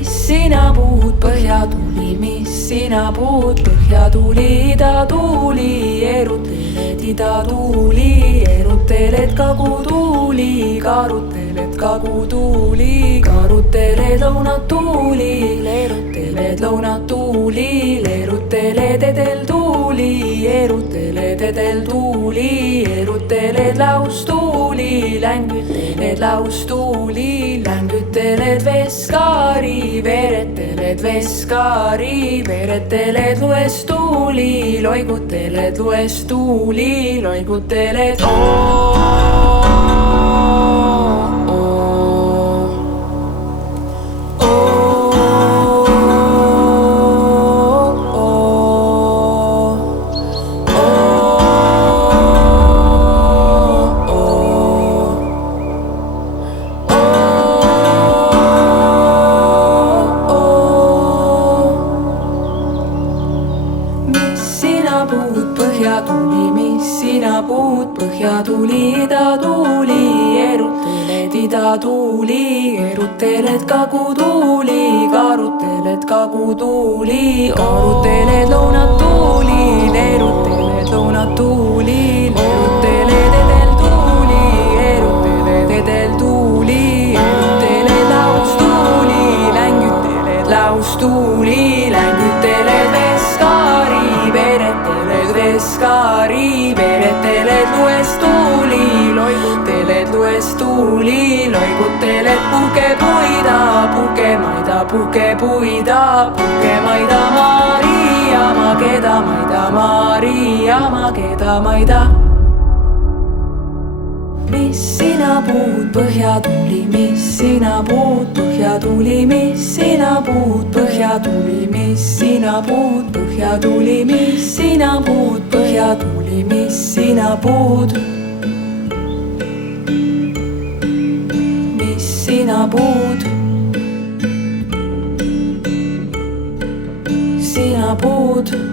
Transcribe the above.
mis sina puud, põhjatuli, mis sina puud, põhjatuli, idatuuli, eruteled idatuuli, eruteled kagutuuli, karuteled kagutuuli, karuteled lõunatuuli, leeruteled lõunatuuli, leeruteled edeltuuli, eruteled edeltuuli, eruteled laustuuli, längüteled laustuuli, längüteled veskaari, veereteled veskaari, veereteled luestuuli, loiguteled luestuuli, loiguteled põhjatuli, mis sina puud, põhjatuli, idatuuli, eruteled idatuuli, eruteled kagutuuli, karuteled kagutuuli, oruteled lõunatuuli, leeruteled lõunatuuli, leeruteled edeltuuli, eruteled edeltuuli, eruteled laustuuli, längüteled laustuuli, längüteled veskaari, veereteled veskaari, veereteled luestuuli, loiguteled luestuuli, loiguteled pukepuida, pukemaida, pukepuida, pukemaida, Maria, mageda maida, Maria, mageda maida. mis sina puud, põhjatuli, mis sina puud, põhjatuli, mis sina puud, põhjatuli, mis sina puud, põhjatuli, mis sina puud, põhjatuli, mis sina puud, mis sina puud, sina puud.